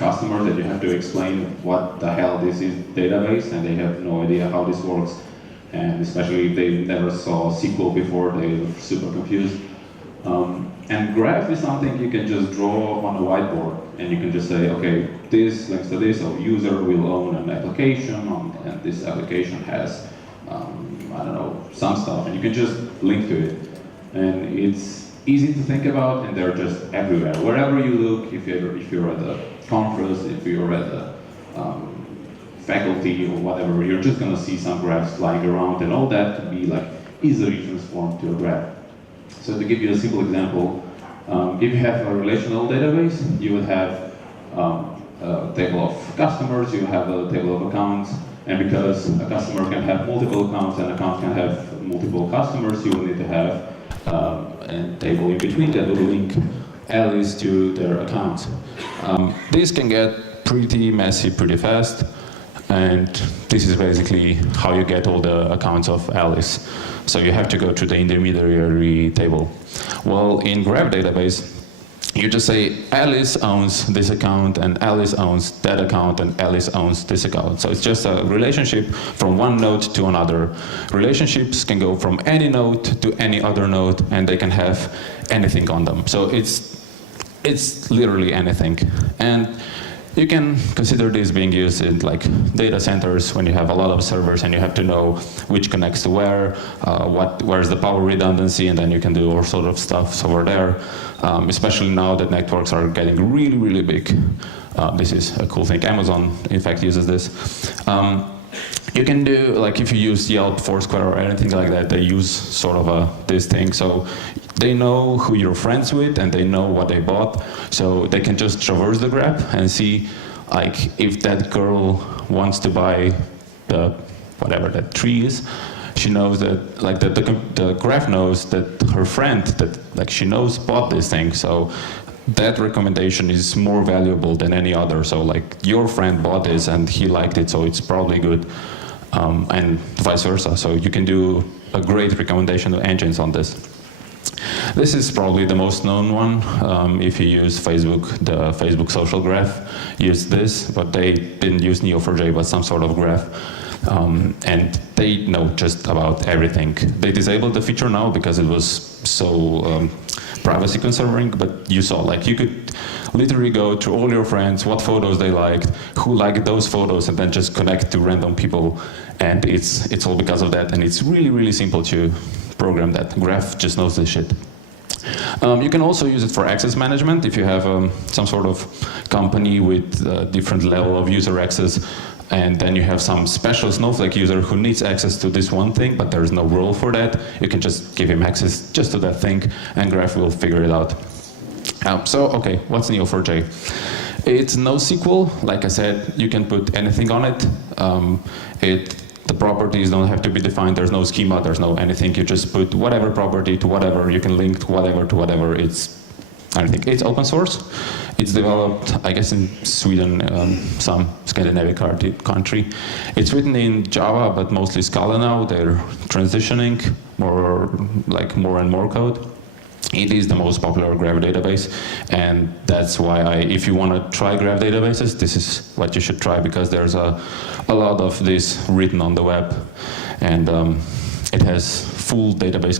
customers that you have to explain what the hell this is database, and they have no idea how this works. And especially if they never saw SQL before, they're super confused. And graph is something you can just draw on a whiteboard, and you can just say, okay, this links to this, so user will own an application, and this application has, I don't know, some stuff, and you can just link to it. And it's easy to think about, and they're just everywhere. Wherever you look, if you're at a conference, if you're at a faculty or whatever, you're just going to see some graphs lying around, and all that can be like easily transformed to a graph. So to give you a simple example, if you have a relational database, you would have a table of customers, you have a table of accounts, and because a customer can have multiple accounts and account can have multiple customers, you will need to have a table in between that will link Alice to their accounts. This can get pretty messy pretty fast, and this is basically how you get all the accounts of Alice. So you have to go to the intermediary table. Well, in Graph database, you just say Alice owns this account, and Alice owns that account, and Alice owns this account. So it's just a relationship from one node to another. Relationships can go from any node to any other node, and they can have anything on them. So it's literally anything. And you can consider this being used in like data centers when you have a lot of servers and you have to know which connects to where, where's the power redundancy, and then you can do all sort of stuff over there. Especially now that networks are getting really, really big. This is a cool thing. Amazon, in fact, uses this. You can do, like if you use Yelp, Foursquare, or anything like that, they use sort of this thing. So they know who you're friends with, and they know what they bought. So they can just traverse the graph and see, like, if that girl wants to buy the whatever that tree is. She knows that, like, the graph knows that her friend that, like, she knows bought this thing. So that recommendation is more valuable than any other. So, like, your friend bought this and he liked it, so it's probably good. And vice versa. So you can do a great recommendation engines on this. This is probably the most known one. If you use Facebook, the Facebook social graph used this, but they didn't use Neo4j, but some sort of graph. And they know just about everything. They disabled the feature now because it was so privacy concerning, but you saw, like, you could literally go to all your friends, what photos they liked, who liked those photos, and then just connect to random people. And it's all because of that, and it's really, really simple to program that. Graph just knows this shit. You can also use it for access management. If you have some sort of company with a different level of user access, and then you have some special Snowflake user who needs access to this one thing, but there's no role for that, you can just give him access just to that thing, and Graph will figure it out. So, okay, what's Neo4j? It's NoSQL. Like I said, you can put anything on it. The properties don't have to be defined. There's no schema. There's no anything. You just put whatever property to whatever. You can link to whatever. It's anything. It's open source. It's developed, I guess, in Sweden, some Scandinavian country. It's written in Java, but mostly Scala now. They're transitioning more and more code. It is the most popular graph database, and that's why if you want to try graph databases, this is what you should try, because there's a lot of this written on the web, and it has full database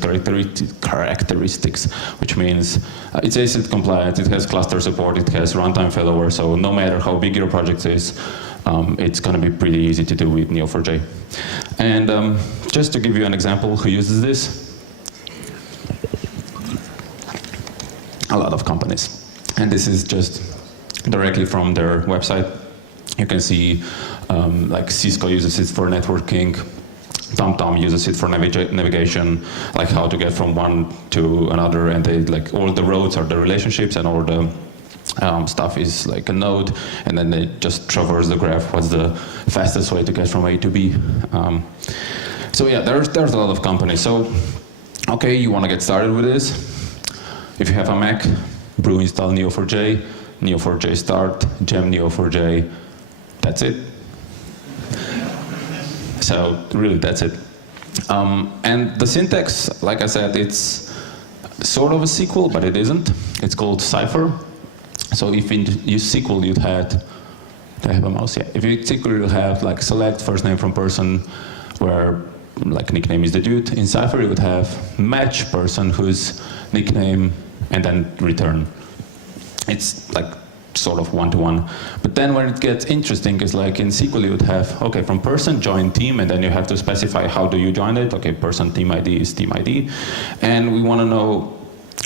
characteristics, which means it's ACID compliant, it has cluster support, it has runtime failover, so no matter how big your project is, it's going to be pretty easy to do with Neo4j. And just to give you an example who uses this, a lot of companies. And this is just directly from their website. You can see like Cisco uses it for networking, TomTom uses it for navigation, like how to get from one to another, and they, like, all the roads are the relationships, and all the stuff is like a node, and then they just traverse the graph. What's the fastest way to get from A to B? So yeah, there's a lot of companies. So, okay, you want to get started with this. If you have a Mac, brew install Neo4j, Neo4j start, gem Neo4j, that's it. So really, that's it. And the syntax, like I said, it's sort of a SQL, but it isn't. It's called Cypher. So if in use SQL you'd had, do I have a mouse? Yeah. If you SQL you'll have like select first name from person, where like nickname is the dude. In Cypher you would have match person whose nickname and then return. It's like sort of one-to-one. But then where it gets interesting is like in SQL you would have, okay, from person join team, and then you have to specify how do you join it. Okay, person team ID is team ID. And we want to know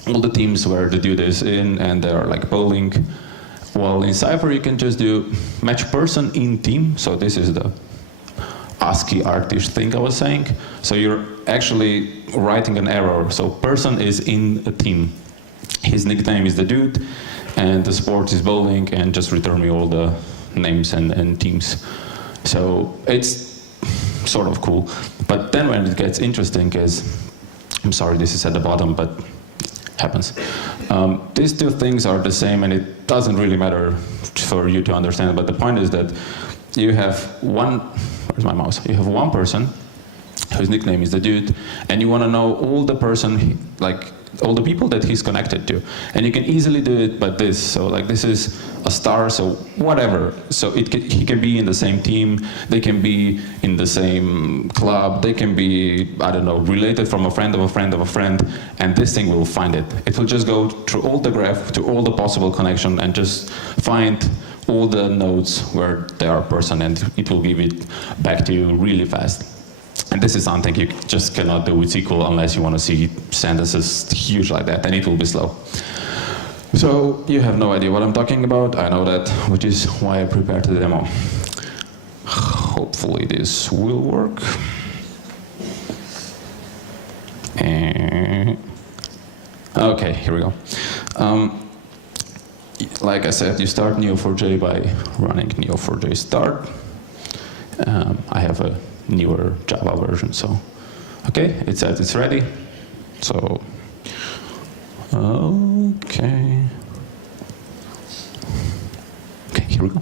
all the teams where the dude is in, and they're like polling. Well, in Cypher you can just do match person in team. So this is the ASCII artish thing I was saying. So you're actually writing an error. So person is in a team. His nickname is the dude, and the sport is bowling, and just return me all the names and teams. So it's sort of cool. But then when it gets interesting is, I'm sorry this is at the bottom, but happens. These two things are the same, and it doesn't really matter for you to understand, but the point is that you have one, where's my mouse? You have one person whose nickname is the dude, and you want to know all the person, like all the people that he's connected to. And you can easily do it by this. So like this is a star, so whatever. So he can be in the same team, they can be in the same club, they can be, I don't know, related from a friend of a friend of a friend, and this thing will find it. It will just go through all the graph, to all the possible connection, and just find all the nodes where they are person, and it will give it back to you really fast. And this is something you just cannot do with SQL unless you want to see sentences huge like that, and it will be slow. So you have no idea what I'm talking about, I know that, which is why I prepared the demo. Hopefully this will work. Okay, here we go. Like I said, you start Neo4j by running Neo4j start. I have a newer Java version, so okay, it says it's ready. So okay, here we go.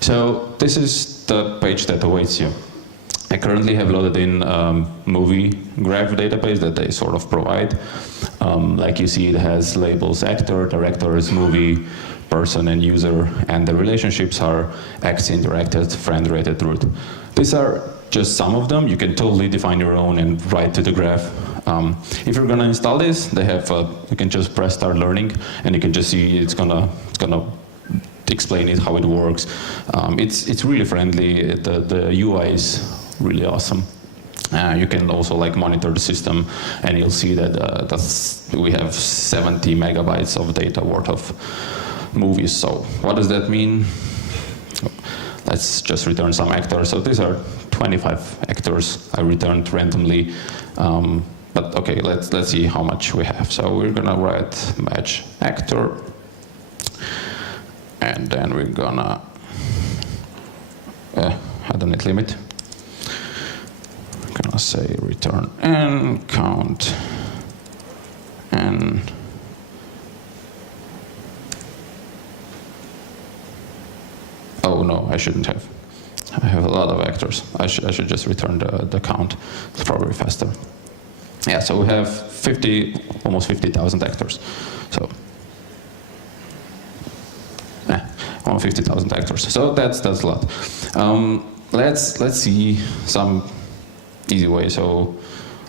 So this is the page that awaits you. I currently have loaded in movie graph database that they sort of provide. Like you see, it has labels actor, directors, movie, person, and user, and the relationships are X interacted, friend rated, root. These are just some of them. You can totally define your own and write to the graph. If you're gonna install this, they have you can just press start learning, and you can just see it's gonna explain it how it works. It's really friendly. The UI is really awesome. You can also like monitor the system, and you'll see that we have 70 megabytes of data worth of movies. So what does that mean? Let's just return some actors. So these are 25 actors I returned randomly. But okay, let's see how much we have. So we're gonna write match actor, and then we're gonna add a net limit. Gonna say return and count and oh no, I shouldn't have. I have a lot of actors. I should just return the count. It's probably faster. Yeah, so we have almost 50,000 actors. So almost 50,000 actors. So that's a lot. Let's see some easy way. So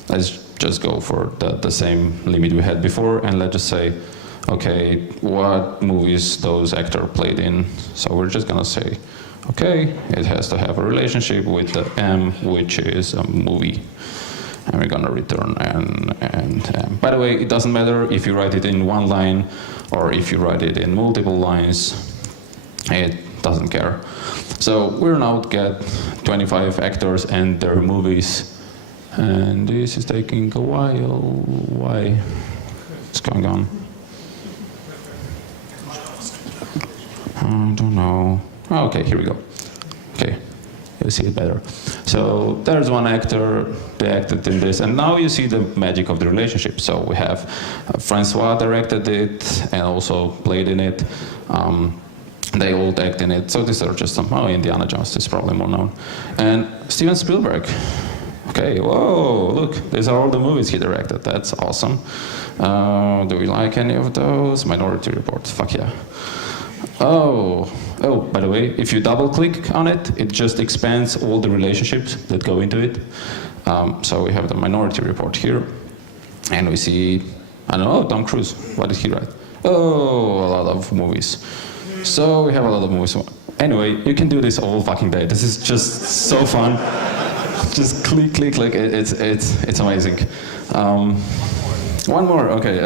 let's just go for the same limit we had before, and let's just say, okay, what movies those actors played in. So we're just gonna say, okay, it has to have a relationship with the M, which is a movie. And we're gonna return and by the way, it doesn't matter if you write it in one line or if you write it in multiple lines, it doesn't care. So we're now get 25 actors and their movies, and this is taking a while. Why? What's going on? I don't know. Oh, okay, here we go. Okay, you see it better. So there's one actor, they acted in this, and now you see the magic of the relationship. So we have Francois directed it and also played in it. They all act in it. So these are just some, Indiana Jones is probably more known. And Steven Spielberg Okay, whoa, look, these are all the movies he directed. That's awesome. Do we like any of those? Minority Report, fuck yeah. Oh, by the way, if you double click on it, it just expands all the relationships that go into it. So we have the Minority Report here, and we see, I don't know, Tom Cruise. What did he write? Oh, a lot of movies. So we have a lot of movies. Anyway, you can do this all fucking day. This is just so fun. Just click, click, click. It's amazing. One more. Okay.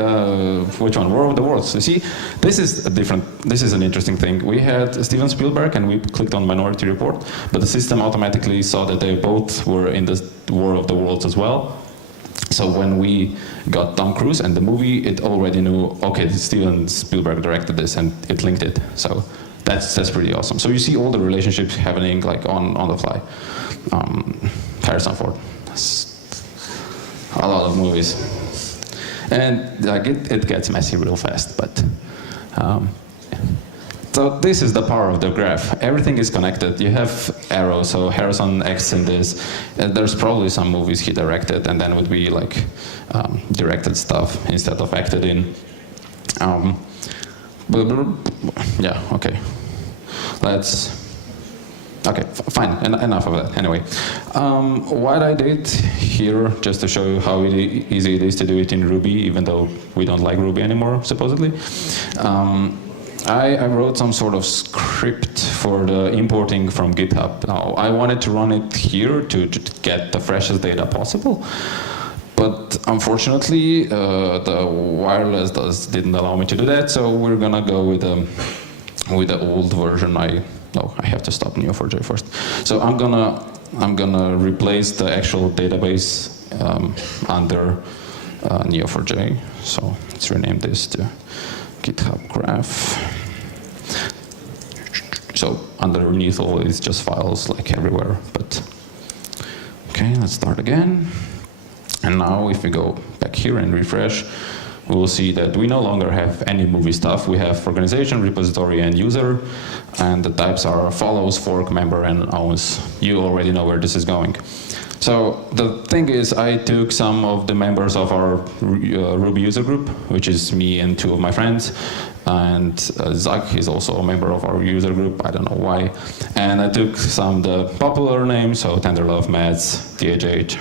Which one? War of the Worlds. You see, this is an interesting thing. We had Steven Spielberg, and we clicked on Minority Report, but the system automatically saw that they both were in the War of the Worlds as well. So when we got Tom Cruise and the movie, it already knew, okay, Steven Spielberg directed this, and it linked it. So that's pretty awesome. So you see all the relationships happening like on the fly. Harrison Ford. A lot of movies. And like it gets messy real fast, but so this is the power of the graph. Everything is connected. You have arrows, so Harrison acts in this. There's probably some movies he directed, and then would be like directed stuff instead of acted in. Yeah, okay. Okay, fine, enough of that. Anyway, what I did here, just to show you how easy it is to do it in Ruby, even though we don't like Ruby anymore, supposedly. I wrote some sort of script for the importing from GitHub. Now, I wanted to run it here to get the freshest data possible, but unfortunately, the wireless didn't allow me to do that, so we're gonna go with the old version. I have to stop Neo4j first. So I'm gonna replace the actual database under Neo4j. So let's rename this to GitHub Graph. So underneath all it's just files like everywhere. But okay, let's start again. And now if we go back here and refresh, we will see that we no longer have any movie stuff. We have organization, repository, and user, and the types are follows, fork, member, and owns. You already know where this is going. So the thing is, I took some of the members of our Ruby user group, which is me and two of my friends, and Zach is also a member of our user group, I don't know why. And I took some of the popular names, so Tenderlove, Mads, THH,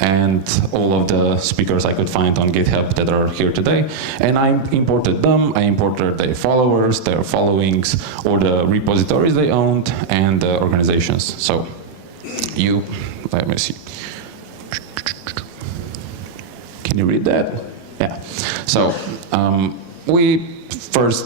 and all of the speakers I could find on GitHub that are here today. And I imported them, I imported their followers, their followings, or the repositories they owned, and the organizations. So let me see. Can you read that? Yeah. So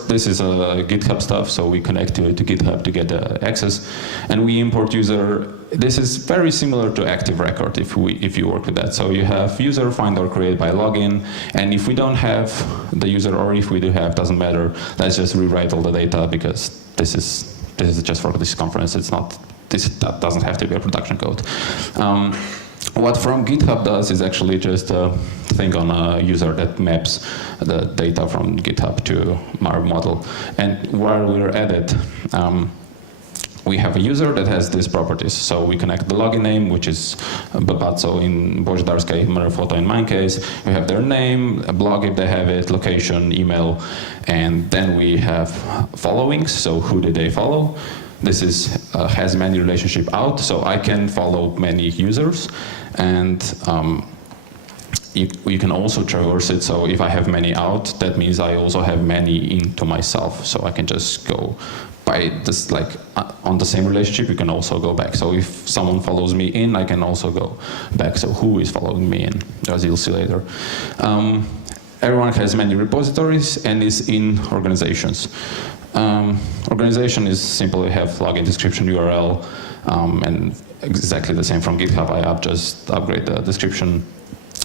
this is a GitHub stuff, so we connect to GitHub to get the access, and we import user. This is very similar to Active Record if you work with that. So you have user find or create by login, and if we don't have the user, or if we do have, doesn't matter. Let's just rewrite all the data because this is just for this conference. That doesn't have to be a production code. What From GitHub does is actually just a thing on a user that maps the data from GitHub to our model. And while we're at it, we have a user that has these properties. So we connect the login name, which is Babatso in Bojdarska, Photo in my case. We have their name, a blog if they have it, location, email, and then we have followings. So who did they follow? This has many relationship out, so I can follow many users, and you can also traverse it. So if I have many out, that means I also have many into myself. So I can just go by this, like on the same relationship, you can also go back. So if someone follows me in, I can also go back. So who is following me in, as you'll see later. Everyone has many repositories and is in organizations. Organization is simple. We have login, description, URL, and exactly the same from GitHub. I just upgrade the description,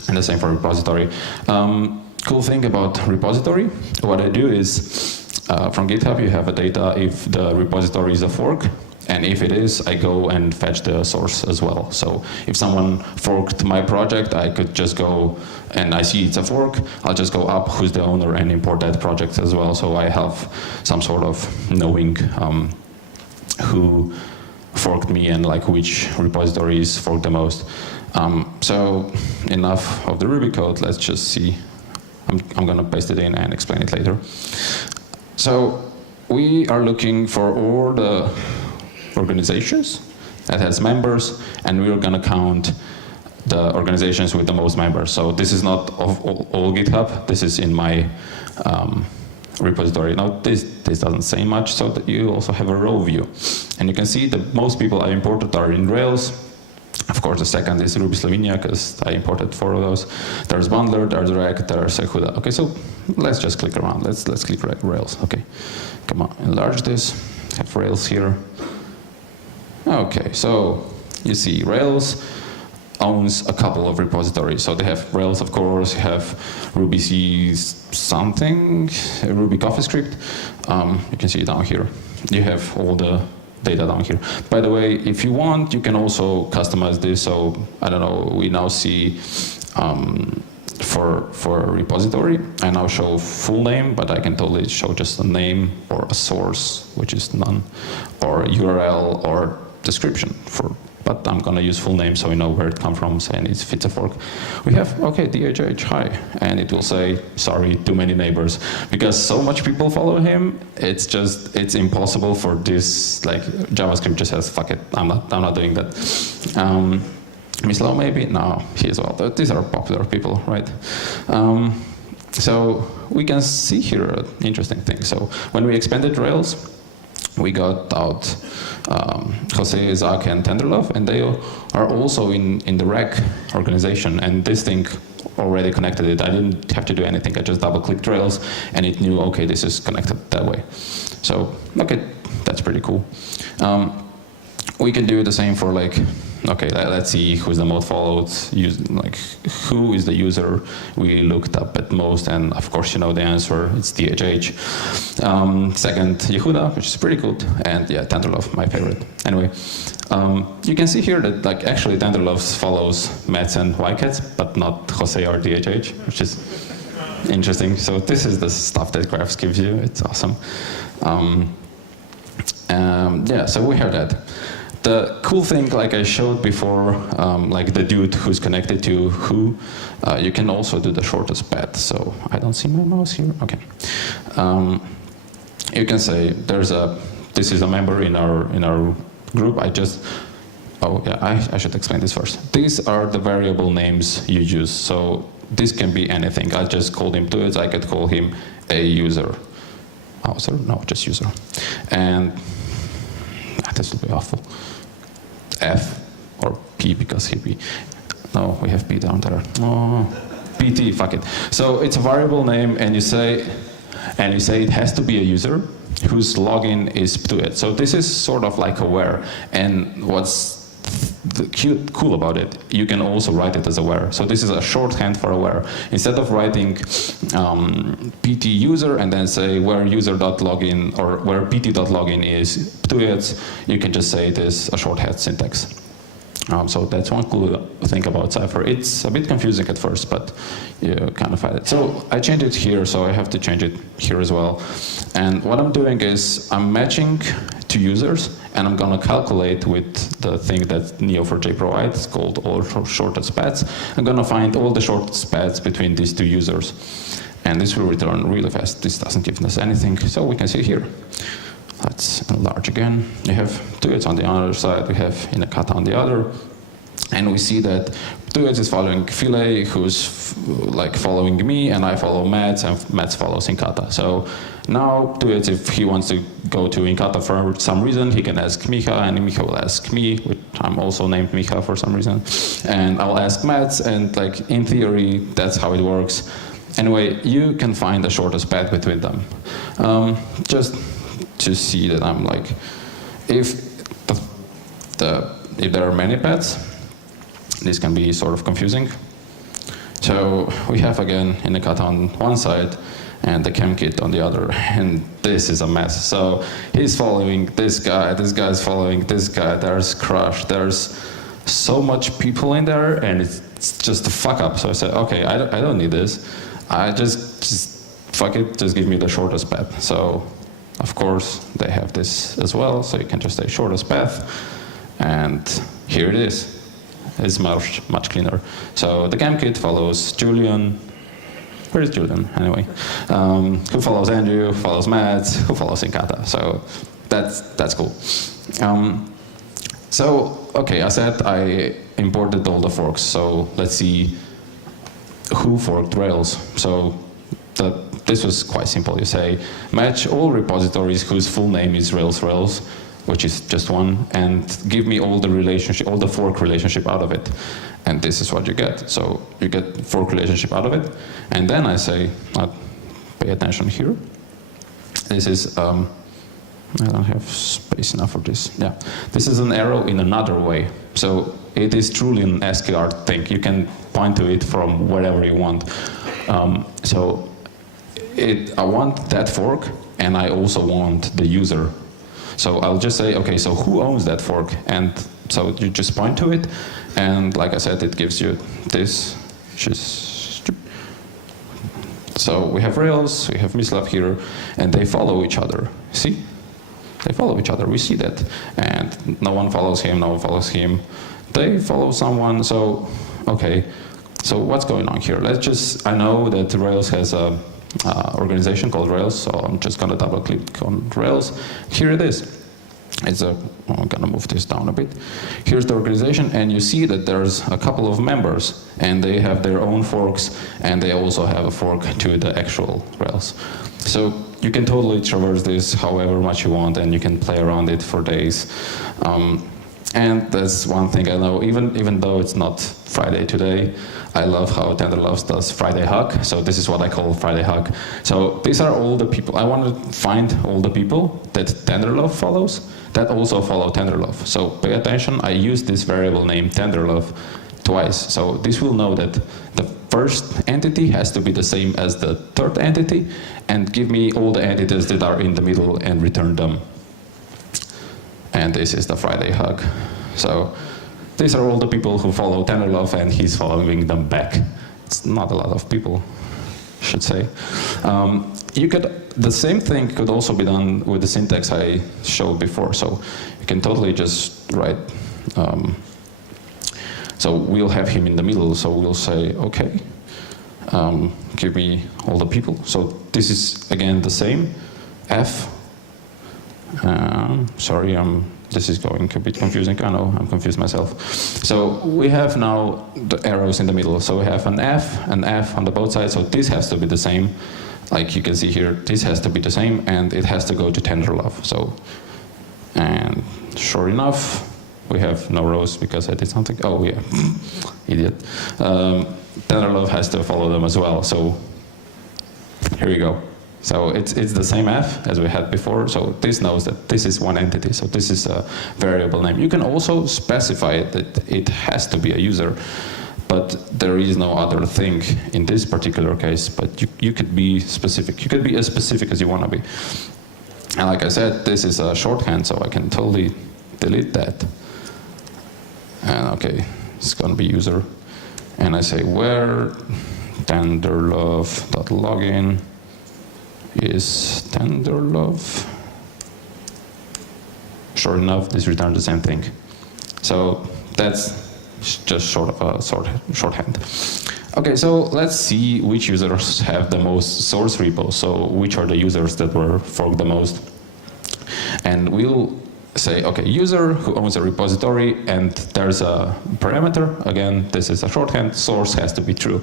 and the same for repository. Cool thing about repository, what I do is, from GitHub you have a data if the repository is a fork, and if it is, I go and fetch the source as well. So if someone forked my project, I could just go, and I see it's a fork, I'll just go up, who's the owner, and import that project as well. So I have some sort of knowing who forked me and like which repositories forked the most. So enough of the Ruby code. Let's just see. I'm going to paste it in and explain it later. So we are looking for all the organizations that has members, and we're going to count the organizations with the most members. So this is not of all GitHub. This is in my repository. Now this doesn't say much, so that you also have a row view. And you can see that most people I imported are in Rails. Of course, the second is Ruby Slovenia, because I imported 4 of those. There's Bundler, there's Reg, there's Yehuda. Okay, so let's just click around. Let's click Rails. Okay, come on, enlarge this. Have Rails here. Okay, so you see Rails owns a couple of repositories. So they have Rails, of course, you have RubyC something, Ruby CoffeeScript. You can see it down here. You have all the data down here. By the way, if you want, you can also customize this. So I don't know, we now see for a repository, I now show full name, but I can totally show just a name or a source, which is none, or URL or description but I'm going to use full name so we know where it comes from, and if it's a fork. We have, okay, DHH, hi, and it will say, sorry, too many neighbors. Because so much people follow him, it's impossible for this, like, JavaScript just says, fuck it, I'm not doing that. Mislow maybe? No, he as well. These are popular people, right? So we can see here an interesting thing. So when we expanded Rails, we got out Jose, Zach, and Tenderlove, and they are also in the Reg organization, and this thing already connected it. I didn't have to do anything. I just double-clicked Rails, and it knew, okay, this is connected that way. So, okay, that's pretty cool. We can do the same for, like, okay, let's see who's the most followed, who is the user we looked up at most, and of course you know the answer, it's DHH. Second, Yehuda, which is pretty good, and yeah, Tenderlove, my favorite. Anyway, you can see here that like actually Tenderlove follows Mets and Ycats, but not Jose or DHH, which is interesting. So this is the stuff that Graphs gives you, it's awesome. Yeah, so we have that. The cool thing, like I showed before, like the dude who's connected to who, you can also do the shortest path. So I don't see my mouse here. Okay. You can say this is a member in our group. I should explain this first. These are the variable names you use. So this can be anything. I just called him to it. I could call him a user. Oh, sorry, no, just user. And this will be awful. F or P because he be. No, we have P down there. Oh, PT, fuck it. So it's a variable name, and you say it has to be a user whose login is to it. So this is sort of like a where. And what's cool about it, you can also write it as a where. So this is a shorthand for a where. Instead of writing pt user and then say where user.login or where pt.login is to it, you can just say it is a shorthand syntax. So that's one cool thing about Cypher. It's a bit confusing at first, but you kind of had it. So I changed it here, so I have to change it here as well. And what I'm doing is I'm matching to users, and I'm going to calculate with the thing that Neo4j provides, called all shortest paths. I'm going to find all the shortest paths between these two users. And this will return really fast. This doesn't give us anything, so we can see here. Let's enlarge again. You have Tuets on the other side, we have Inakata on the other. And we see that Tuets is following Philae, who's like following me, and I follow Mats, and Mats follows Inkata. So now Tuets, if he wants to go to Inkata for some reason, he can ask Miha, and Miha will ask me, which I'm also named Miha for some reason. And I'll ask Mats, and like in theory, that's how it works. Anyway, you can find the shortest path between them. Just to see that I'm like, if there are many paths, this can be sort of confusing. So we have again Inakata on one side and the ChemKit on the other, and this is a mess. So he's following this guy's following this guy, there's Crush, there's so much people in there, and it's just a fuck up. So I said, okay, I don't need this. I just fuck it, just give me the shortest path. So of course, they have this as well, so you can just say shortest path. And here it is. It's much cleaner. So the GamKit follows Julian. Where is Julian, anyway? Who follows Andrew, who follows Matt, who follows Inkata. So that's cool. So, okay, I said I imported all the forks. So let's see who forked Rails. So this was quite simple. You say, match all repositories whose full name is Rails, which is just one, and give me all the fork relationship out of it. And this is what you get. So you get fork relationship out of it. And then I say, pay attention here. This is, I don't have space enough for this. Yeah, this is an arrow in another way. So it is truly an SQR thing. You can point to it from wherever you want. So I want that fork, and I also want the user. So I'll just say, okay, so who owns that fork? And so you just point to it, and like I said, it gives you this. So we have Rails, we have Mislav here, and they follow each other. See? They follow each other, we see that. And no one follows him, no one follows him. They follow someone, so, okay. So what's going on here? I know that Rails has a organization called Rails, so I'm just gonna double click on Rails. Here it is. I'm gonna move this down a bit. Here's the organization, and you see that there's a couple of members, and they have their own forks, and they also have a fork to the actual Rails. So you can totally traverse this however much you want, and you can play around it for days. And that's one thing I know, even though it's not Friday today, I love how Tenderlove does Friday Hug. So this is what I call Friday Hug. So these are all the people. I want to find all the people that Tenderlove follows that also follow Tenderlove. So pay attention, I use this variable name Tenderlove twice. So this will know that the first entity has to be the same as the third entity, and give me all the entities that are in the middle and return them. And this is the Friday Hug. So these are all the people who follow Tenderlove, and he's following them back. It's not a lot of people, I should say. The same thing could also be done with the syntax I showed before. So you can totally just write, so we'll have him in the middle. So we'll say, okay, give me all the people. So this is again the same, F. Sorry, this is going a bit confusing. I know, I'm confused myself. So we have now the arrows in the middle. So we have an F on the both sides. So this has to be the same. Like you can see here, this has to be the same, and it has to go to Tenderlove. So, and sure enough, we have no rows because I did something. Oh yeah, idiot. Tenderlove has to follow them as well. So here we go. So it's the same F as we had before. So this knows that this is one entity. So this is a variable name. You can also specify that it has to be a user, but there is no other thing in this particular case. But you could be specific. You could be as specific as you want to be. And like I said, this is a shorthand, so I can totally delete that. And okay, it's going to be user. And I say where tenderlove.login is Tenderlove. Sure enough, this returns the same thing. So that's just sort of a shorthand. Okay, so let's see which users have the most source repos. So which are the users that were forked the most? And we'll say, okay, user who owns a repository, and there's a parameter. Again, this is a shorthand, source has to be true.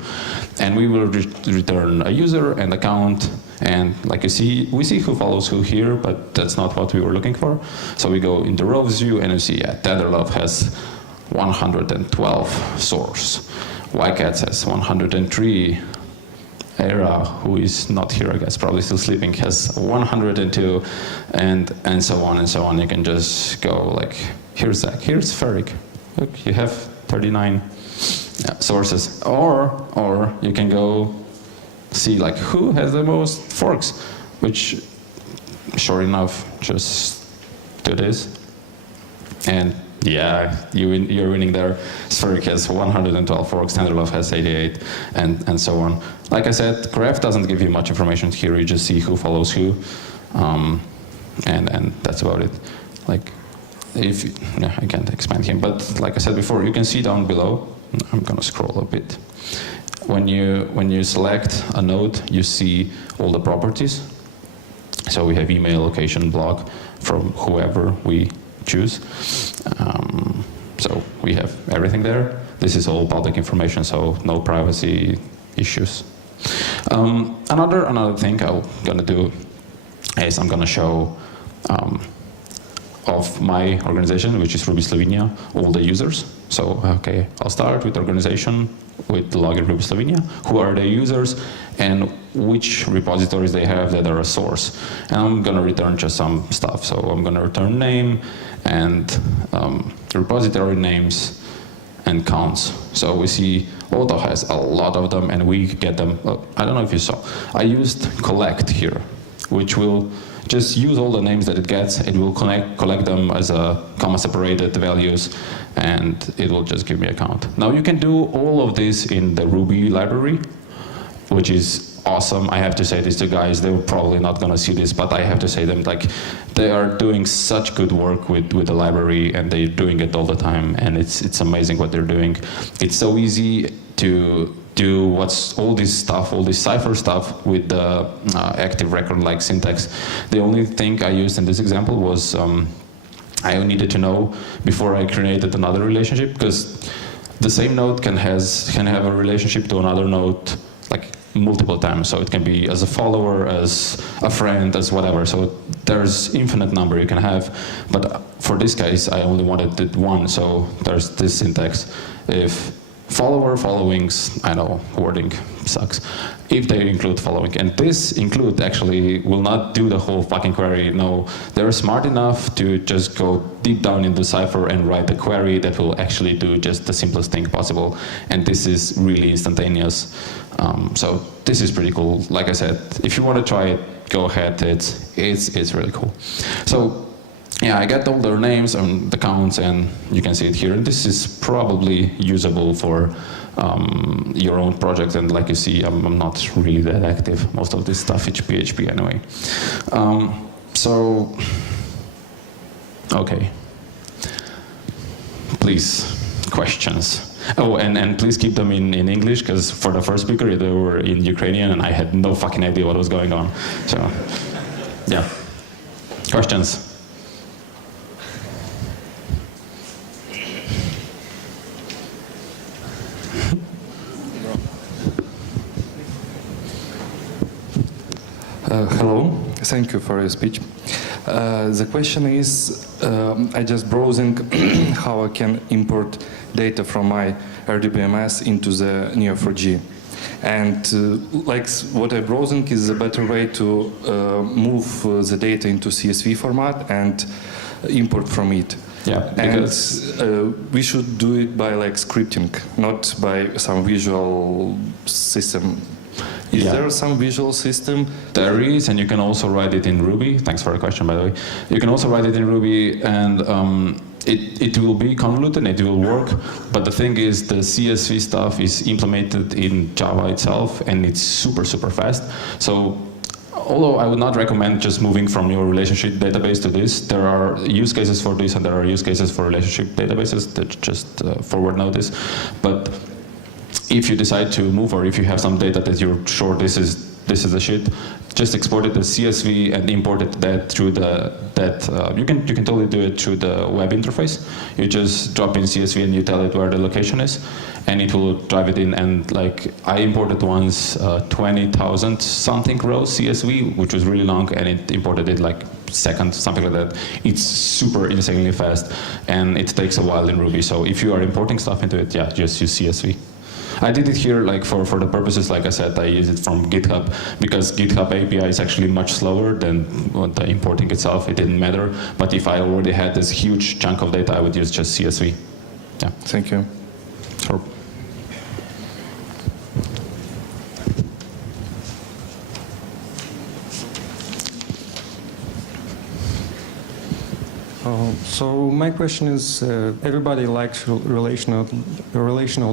And we will return a user and account. And like you see, we see who follows who here, but that's not what we were looking for. So we go in the rows view, and you see, yeah, Tenderlove has 112 source. Ycats has 103. Era, who is not here, I guess, probably still sleeping, has 102, and so on and so on. You can just go like, here's Zach, here's Ferric. Look, you have 39 sources. Or you can go see like who has the most forks, which sure enough, just do this. And yeah, you're winning there. Spheric has 112 forks, Tenderlove has 88, and so on. Like I said, graph doesn't give you much information here. You just see who follows who, and that's about it. Like, I can't expand here, but like I said before, you can see down below. I'm gonna scroll a bit. When you select a node, you see all the properties. So we have email, location, blog from whoever we choose. So we have everything there. This is all public information, so no privacy issues. Another thing I'm gonna do is I'm gonna show of my organization, which is Ruby Slovenia, all the users. So, okay, I'll start with organization, with the login Ruby Slovenia, who are the users, and which repositories they have that are a source. And I'm gonna return just some stuff. So I'm gonna return name and repository names and counts. So we see Auto has a lot of them, and we get them. I don't know if you saw. I used collect here, which will just use all the names that it gets. It will collect them as a comma-separated values, and it will just give me a count. Now you can do all of this in the Ruby library, which is awesome. I have to say this to guys, they're probably not gonna see this, but I have to say them, like, they are doing such good work with the library, and they're doing it all the time, and it's amazing what they're doing. It's so easy to do what's all this stuff, all this Cypher stuff with the active record-like syntax. The only thing I used in this example was I needed to know before I created another relationship, because the same node can have a relationship to another node like multiple times. So it can be as a follower, as a friend, as whatever. So there's infinite number you can have. But for this case, I only wanted it one. So there's this syntax. If follower, followings, I know, wording sucks. If they include following, and this include actually will not do the whole fucking query. No, they're smart enough to just go deep down into Cypher and write a query that will actually do just the simplest thing possible. And this is really instantaneous. So this is pretty cool. Like I said, if you want to try it, go ahead. It's really cool. So yeah, I got all their names and the counts, and you can see it here. And this is probably usable for your own project. And like you see, I'm not really that active. Most of this stuff is PHP anyway. So, okay. Please, questions. Oh, and please keep them in English, because for the first speaker, they were in Ukrainian, and I had no fucking idea what was going on. So, yeah. Questions? Hello, thank you for your speech. The question is, I just browsing how I can import data from my RDBMS into the Neo4j. And like what I'm browsing is a better way to move the data into CSV format and import from it. Yeah, and we should do it by like scripting, not by some visual system. Is there some visual system? There is, and you can also write it in Ruby. Thanks for the question, by the way. You can also write it in Ruby, and it will be convoluted, it will work, but the thing is the CSV stuff is implemented in Java itself, and it's super, super fast. So, although I would not recommend just moving from your relationship database to this, there are use cases for this, and there are use cases for relationship databases that just forward notice. But if you decide to move, or if you have some data that you're sure this is the shit, just export it as CSV and import it that through you can totally do it through the web interface. You just drop in CSV and you tell it where the location is, and it will drive it in. And like I imported once 20,000 something rows CSV, which was really long, and it imported it like seconds, something like that. It's super insanely fast, and it takes a while in Ruby. So if you are importing stuff into it, yeah, just use CSV. I did it here like for the purposes, like I said, I use it from GitHub, because GitHub API is actually much slower than the importing itself. It didn't matter. But if I already had this huge chunk of data, I would use just CSV. Yeah. Thank you. Sure. So my question is, everybody likes relational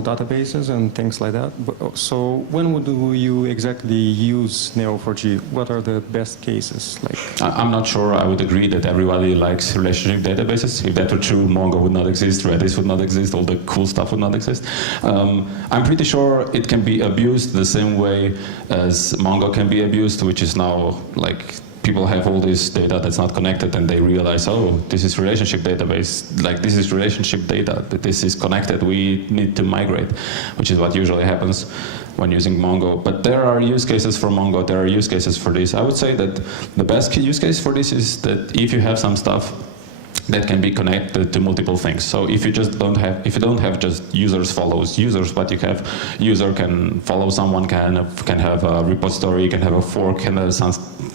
databases and things like that. So when would you exactly use Neo4j? What are the best cases? I'm not sure I would agree that everybody likes relationship databases. If that were true, Mongo would not exist, Redis would not exist, all the cool stuff would not exist. I'm pretty sure it can be abused the same way as Mongo can be abused, which is now like people have all this data that's not connected and they realize, oh, this is relationship database, like this is relationship data, that this is connected, we need to migrate, which is what usually happens when using Mongo. But there are use cases for Mongo, there are use cases for this. I would say that the best use case for this is that if you have some stuff that can be connected to multiple things. So if you just don't have just users follows users, but you have user can follow someone, can have a repository, can have a fork, can have some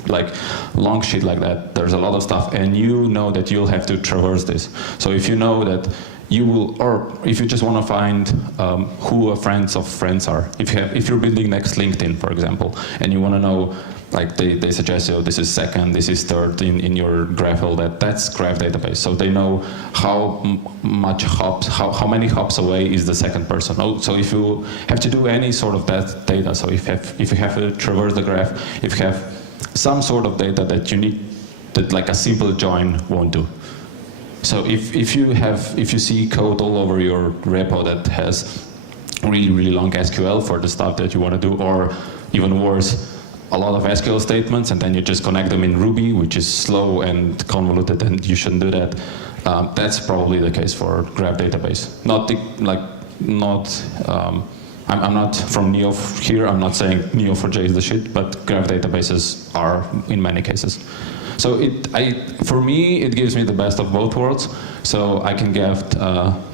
like long shit like that. There's a lot of stuff, and you know that you'll have to traverse this. So if you know that you will, or if you just want to find who friends of friends are, if you're building next LinkedIn, for example, and you want to know, like they suggest, oh, this is second, this is third in your GraphL, that's Graph database. So they know how many hops away is the second person. Oh, so if you have to do any sort of that data, so if you have to traverse the graph, if you have some sort of data that you need, that like a simple join won't do. So if you see code all over your repo that has really long SQL for the stuff that you want to do, or even worse, a lot of SQL statements, and then you just connect them in Ruby, which is slow and convoluted, and you shouldn't do that. That's probably the case for Graph database. I'm not from Neo here. I'm not saying Neo4j is the shit, but Graph databases are in many cases. So for me, it gives me the best of both worlds. So I can get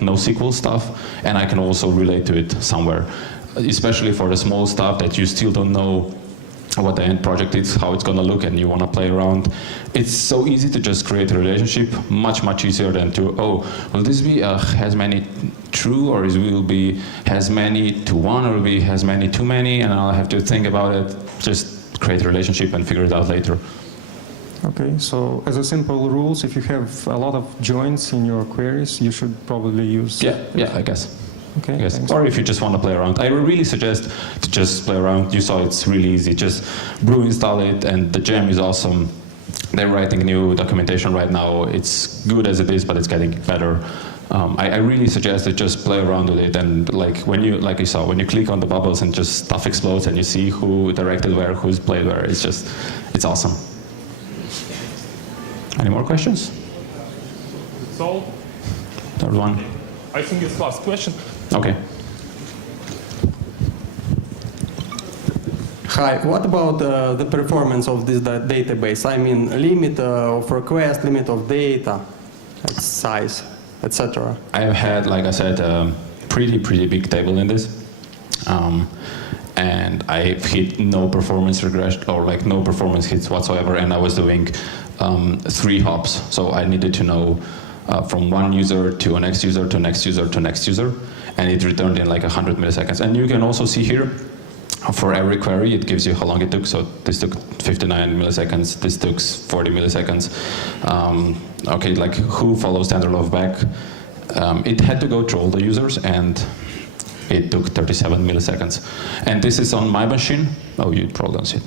NoSQL stuff, and I can also relate to it somewhere, especially for the small stuff that you still don't know what the end project is, how it's going to look, and you want to play around. It's so easy to just create a relationship, much easier than to, oh, will this be has many true, or will be has many to one, or will be has many too many, and I'll have to think about it. Just create a relationship and figure it out later. Okay, so as a simple rules, if you have a lot of joins in your queries, you should probably use... Yeah, I guess. Okay, yes. Or if you just want to play around. I really suggest to just play around. You saw it's really easy. Just brew install it, and the gem is awesome. They're writing new documentation right now. It's good as it is, but it's getting better. I really suggest to just play around with it, and like you saw, when you click on the bubbles and just stuff explodes and you see who directed where, who's played where, it's awesome. Any more questions? That's all. Third one. I think it's last question. Okay. Hi, what about the performance of this database? I mean, limit of request, limit of data, size, etc. I have had, like I said, a pretty big table in this. And I've hit no performance regression, or like no performance hits whatsoever, and I was doing 3 hops. So I needed to know from one user to a next user to next user to next user, and it returned in like 100 milliseconds. And you can also see here, for every query, it gives you how long it took. So this took 59 milliseconds, this took 40 milliseconds. Okay, like who follows standard load back? It had to go through all the users, and it took 37 milliseconds. And this is on my machine. Oh, you probably don't see it.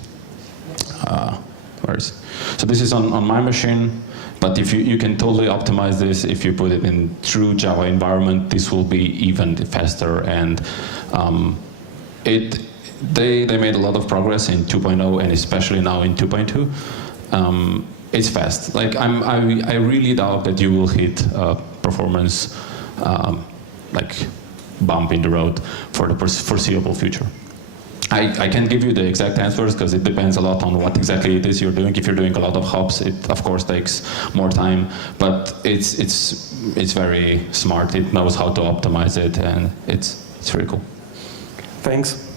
Where is it? So this is on my machine. But if you can totally optimize this, if you put it in true Java environment, this will be even faster. And they made a lot of progress in 2.0, and especially now in 2.2. It's fast. Like I really doubt that you will hit performance like bump in the road for the foreseeable future. I can't give you the exact answers because it depends a lot on what exactly it is you're doing. If you're doing a lot of hops, it of course takes more time, but it's very smart. It knows how to optimize it, and it's really cool. Thanks.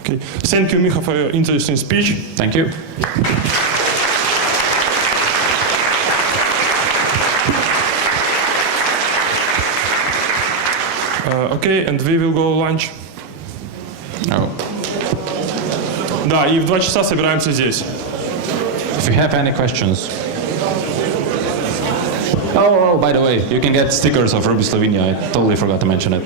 Okay. Thank you, Miha, for your interesting speech. Thank you. Okay, and we will go lunch. Oh. Да, и в 2 часа собираемся здесь. If you have any questions. Oh, by the way, you can get stickers of Ruby Slovenia. I totally forgot to mention it.